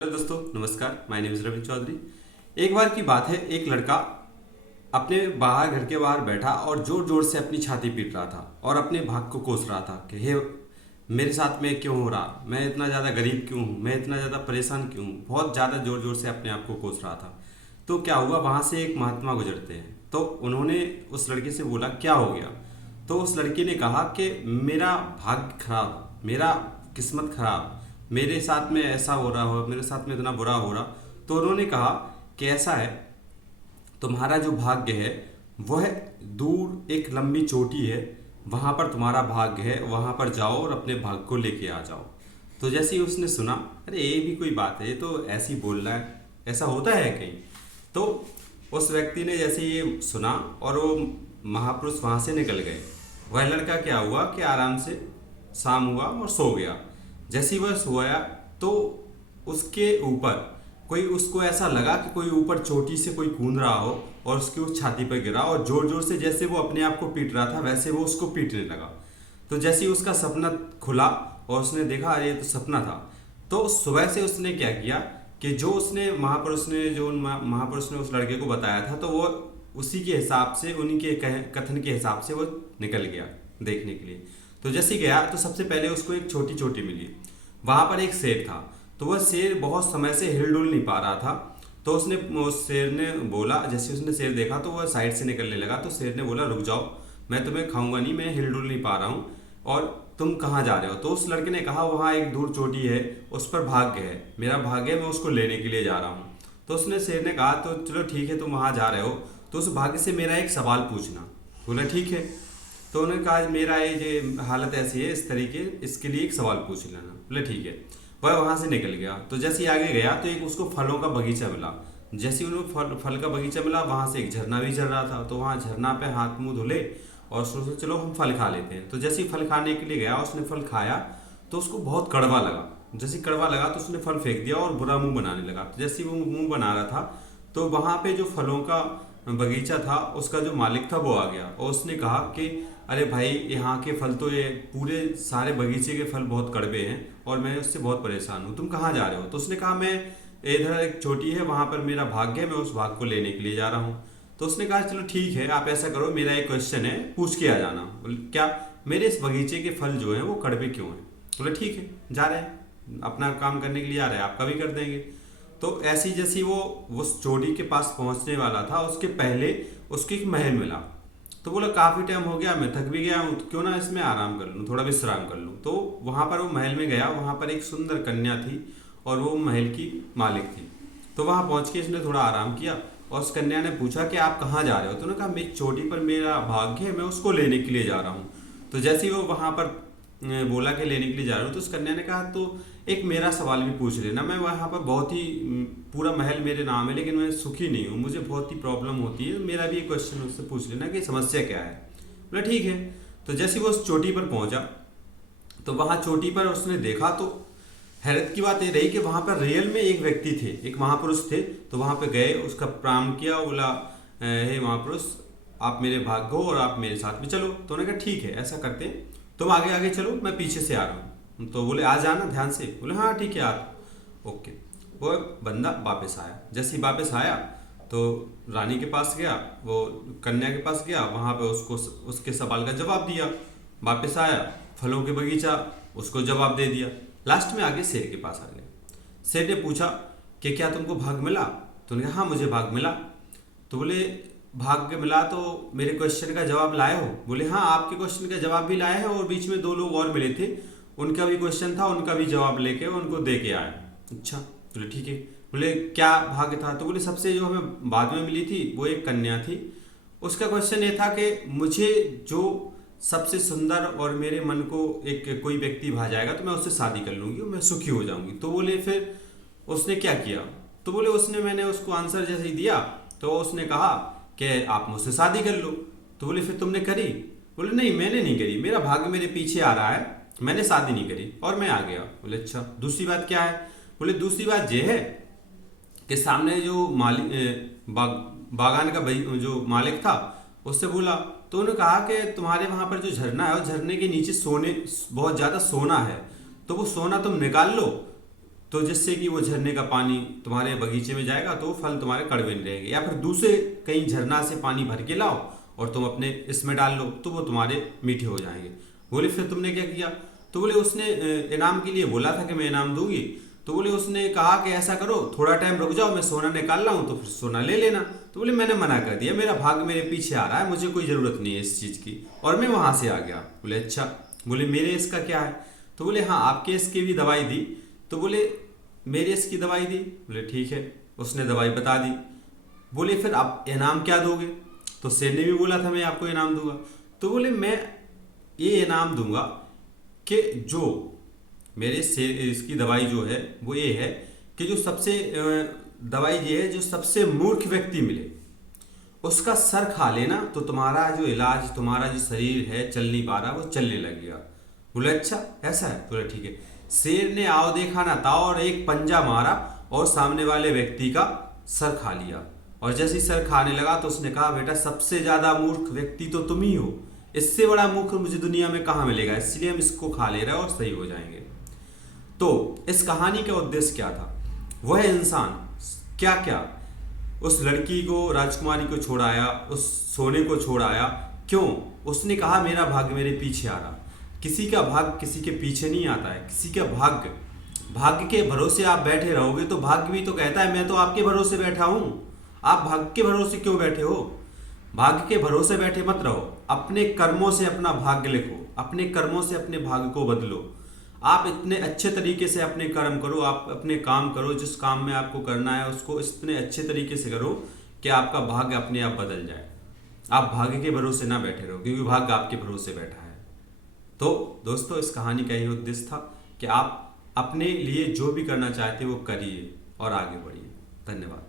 Hello दोस्तों, नमस्कार। My name is Ravi Chaudhary. एक बार की बात है, एक लड़का अपने बाहर घर के बाहर बैठा और जोर जोर से अपनी छाती पीट रहा था और अपने भाग को कोस रहा था कि हे, मेरे साथ में क्यों हो रहा, मैं इतना ज़्यादा गरीब क्यों हूँ, मैं इतना ज़्यादा परेशान क्यों हूँ। बहुत ज़्यादा जोर जोर से अपने आप को कोस रहा था। तो क्या हुआ, वहाँ से एक महात्मा गुजरते हैं तो उन्होंने उस लड़के से बोला क्या हो गया। तो उस लड़के ने कहा कि मेरा भाग्य खराब, मेरा किस्मत खराब, मेरे साथ में ऐसा हो रहा हो, मेरे साथ में इतना बुरा हो रहा। तो उन्होंने कहा कि ऐसा है, तुम्हारा जो भाग्य है वह दूर एक लंबी चोटी है, वहाँ पर तुम्हारा भाग्य है, वहाँ पर जाओ और अपने भाग्य को लेके आ जाओ। तो जैसे ही उसने सुना, अरे ये भी कोई बात है, ये तो ऐसे ही बोल रहा है, ऐसा होता है कहीं। तो उस व्यक्ति ने जैसे ये सुना और वो महापुरुष वहाँ से निकल गए। वह लड़का क्या हुआ कि आराम से शाम हुआ और सो गया। जैसे ही वह सोया तो उसके ऊपर कोई, उसको ऐसा लगा कि कोई ऊपर चोटी से कोई कूद रहा हो और उसकी उस छाती पर गिरा और जोर जोर से जैसे वो अपने आप को पीट रहा था वैसे वो उसको पीटने लगा। तो जैसे ही उसका सपना खुला और उसने देखा अरे ये तो सपना था, तो सुबह से उसने क्या किया कि जो उसने महापुरुष ने उस लड़के को बताया था, तो वो उसी के हिसाब से, उन्हीं के कथन के हिसाब से वो निकल गया देखने के लिए। तो जैसे ही गया तो सबसे पहले उसको एक छोटी चोटी मिली, वहाँ पर एक शेर था। तो वह शेर बहुत समय से हिल डुल नहीं पा रहा था। तो उस शेर ने बोला, जैसे उसने शेर देखा तो वह साइड से निकलने लगा। तो शेर ने बोला रुक जाओ, मैं तुम्हें खाऊंगा नहीं, मैं हिल डुल नहीं पा रहा हूँ, और तुम कहाँ जा रहे हो। तो उस लड़के ने कहा वहाँ एक दूर चोटी है, उस पर भाग्य है, मेरा भाग्य है, मैं उसको लेने के लिए जा रहा हूँ। तो उसने, शेर ने कहा तो चलो ठीक है, तुम वहाँ जा रहे हो तो उस भाग्य से मेरा एक सवाल पूछना। बोला ठीक है। तो उन्होंने कहा मेरा ये हालत ऐसी है, इस तरीके, इसके लिए एक सवाल पूछ लेना। बोले ठीक है। वह वहाँ से निकल गया। तो जैसे ही आगे गया तो एक उसको फलों का बगीचा मिला। जैसे ही उन्हें फल का बगीचा मिला, वहाँ से एक झरना भी चल रहा था। तो वहाँ झरना पे हाथ मुंह धुले और सोचे चलो हम फल खा लेते हैं। तो जैसे ही फल खाने के लिए गया, उसने फल खाया तो उसको बहुत कड़वा लगा। जैसे ही कड़वा लगा तो उसने फल फेंक दिया और बुरा मुंह बनाने लगा। तो जैसे ही वो मुंह बना रहा था तो वहाँ पे जो फलों का बगीचा था उसका जो मालिक था वो आ गया और उसने कहा कि अरे भाई, यहाँ के फल तो, ये पूरे सारे बगीचे के फल बहुत कड़वे हैं और मैं उससे बहुत परेशान हूँ, तुम कहाँ जा रहे हो। तो उसने कहा मैं इधर एक चोटी है, वहाँ पर मेरा भाग्य है, मैं उस भाग को लेने के लिए जा रहा हूँ। तो उसने कहा चलो ठीक है, आप ऐसा करो, मेरा एक क्वेश्चन है, पूछ के आ जाना। बोले क्या, मेरे इस बगीचे के फल जो हैं वो कड़वे क्यों हैं। बोले ठीक है, जा रहे हैं, अपना काम करने के लिए आ रहे हैं, आपका भी कर देंगे। तो ऐसी जैसी वो उस चोटी के पास पहुंचने वाला था, उसके पहले उसको एक महल मिला। तो बोला काफ़ी टाइम हो गया, मैं थक भी गया हूँ, तो क्यों ना इसमें आराम कर लूँ, थोड़ा विश्राम कर लूँ। तो वहाँ पर वो महल में गया, वहाँ पर एक सुंदर कन्या थी और वो महल की मालिक थी। तो वहाँ पहुँच के इसने थोड़ा आराम किया और उस कन्या ने पूछा कि आप कहाँ जा रहे हो। तो उन्होंने कहा मैं चोटी पर मेरा भाग्य है, मैं उसको लेने के लिए जा रहा हूँ। तो जैसे ही वो वहाँ पर बोला कि लेने के लिए जा रहा हूँ, तो उस कन्या ने कहा तो एक मेरा सवाल भी पूछ लेना, मैं वहाँ पर बहुत ही पूरा महल मेरे नाम है लेकिन मैं सुखी नहीं हूँ, मुझे बहुत ही प्रॉब्लम होती है, मेरा भी एक क्वेश्चन उससे पूछ लेना कि समस्या क्या है। बोला ठीक है। तो जैसे ही वो उस चोटी पर पहुंचा तो वहाँ चोटी पर उसने देखा तो हैरत की बात ये रही कि वहाँ पर रियल में एक व्यक्ति थे, एक महापुरुष थे। तो वहाँ पे गए, उसका प्रणाम किया, बोला हे महापुरुष, आप मेरे भाग्य हो और आप मेरे साथ में चलो। तो उन्होंने कहा ठीक है, ऐसा करते हैं, तुम आगे आगे चलो, मैं पीछे से आ रहा हूँ। तो बोले आ जाना ध्यान से। बोले हाँ ठीक है, आ। ओके। वो बंदा वापस आया। जैसे ही वापस आया तो रानी के पास गया, वो कन्या के पास गया, वहाँ पे उसको उसके सवाल का जवाब दिया। वापस आया, फलों के बगीचा, उसको जवाब दे दिया। लास्ट में आगे शेर के पास आ गया। शेर ने पूछा कि क्या तुमको भाग मिला। तो उन्होंने कहा हाँ मुझे भाग मिला। तो बोले भाग्य मिला तो मेरे क्वेश्चन का जवाब लाए हो। बोले हाँ आपके क्वेश्चन का जवाब भी लाए हैं और बीच में दो लोग और मिले थे, उनका भी क्वेश्चन था, उनका भी जवाब लेके उनको दे के आए। अच्छा, बोले ठीक है। बोले क्या भाग्य था। तो बोले सबसे जो हमें बाद में मिली थी वो एक कन्या थी, उसका क्वेश्चन ये था कि मुझे जो सबसे सुंदर और मेरे मन को एक कोई व्यक्ति भा जाएगा तो मैं उससे शादी कर लूंगी, मैं सुखी हो जाऊंगी। तो बोले फिर उसने क्या किया। तो बोले उसने, मैंने उसको आंसर जैसे ही दिया तो उसने कहा कि आप मुझसे शादी कर लो। तो बोले फिर तुमने करी। बोले नहीं मैंने नहीं करी, मेरा भाग्य मेरे पीछे आ रहा है, मैंने शादी नहीं करी और मैं आ गया। बोले अच्छा, दूसरी बात क्या है। बोले दूसरी बात ये है कि सामने जो बागान का जो मालिक था उससे बोला, तो उन्होंने कहा कि तुम्हारे वहां पर जो झरना है, उस झरने के नीचे सोने, बहुत ज्यादा सोना है, तो वो सोना तुम निकाल लो तो जिससे कि वो झरने का पानी तुम्हारे बगीचे में जाएगा तो वो फल तुम्हारे कड़वे नहीं रहेंगे। या फिर दूसरे कहीं झरना से पानी भर के लाओ और तुम अपने इसमें डाल लो तो वो तुम्हारे मीठे हो जाएंगे। बोले फिर तुमने क्या किया? तो बोले उसने इनाम के लिए बोला था कि मैं इनाम दूंगी। तो बोले उसने कहा कि ऐसा करो, थोड़ा टाइम रुक जाओ, मैं सोना निकाल रहा हूँ तो फिर सोना ले लेना। तो बोले मैंने मना कर दिया, मेरा भाग मेरे पीछे आ रहा है, मुझे कोई ज़रूरत नहीं है इस चीज़ की, और मैं वहाँ से आ गया। बोले अच्छा। बोले मेरे इसका क्या है? तो बोले हाँ आपके इसकी भी दवाई दी। तो बोले मेरे इसकी दवाई दी? बोले ठीक है। उसने दवाई बता दी। बोले फिर आप इनाम क्या दोगे? तो शेर ने भी बोला था मैं आपको इनाम दूंगा। तो बोले मैं ये इनाम दूंगा कि जो मेरे से इसकी दवाई जो है वो ये है कि जो सबसे दवाई ये है, जो सबसे मूर्ख व्यक्ति मिले उसका सर खा लेना तो तुम्हारा जो इलाज, तुम्हारा जो शरीर है चल नहीं पा रहा वो चलने लगेगा। बोले अच्छा ऐसा है? बोले ठीक है। शेर ने आओ देखा ना था और एक पंजा मारा और सामने वाले व्यक्ति का सर खा लिया। और जैसे ही सर खाने लगा तो उसने कहा बेटा सबसे ज्यादा मूर्ख व्यक्ति तो तुम ही हो, इससे बड़ा मूर्ख मुझे दुनिया में कहाँ मिलेगा, इसलिए हम इसको खा ले रहे हैं और सही हो जाएंगे। तो इस कहानी का उद्देश्य क्या था? वह इंसान क्या क्या उस लड़की को, राजकुमारी को छोड़ाया, उस सोने को छोड़ाया, क्यों? उसने कहा मेरा भाग्य मेरे पीछे आ रहा। किसी का भाग्य किसी के पीछे नहीं आता है, किसी का भाग्य के भरोसे आप बैठे रहोगे तो भाग्य भी तो कहता है मैं तो आपके भरोसे बैठा हूं, आप भाग्य के भरोसे क्यों बैठे हो? भाग्य के भरोसे बैठे मत रहो, अपने कर्मों से अपना भाग्य लिखो, अपने कर्मों से अपने भाग्य को बदलो। आप इतने अच्छे तरीके से अपने कर्म करो, आप अपने काम करो, जिस काम में आपको करना है उसको इतने अच्छे तरीके से करो कि आपका भाग्य अपने आप बदल जाए। आप भाग्य के भरोसे ना बैठे रहो, क्योंकि भाग्य आपके भरोसे बैठा है। तो दोस्तों इस कहानी का यही उद्देश्य था कि आप अपने लिए जो भी करना चाहते हो वो करिए और आगे बढ़िए। धन्यवाद।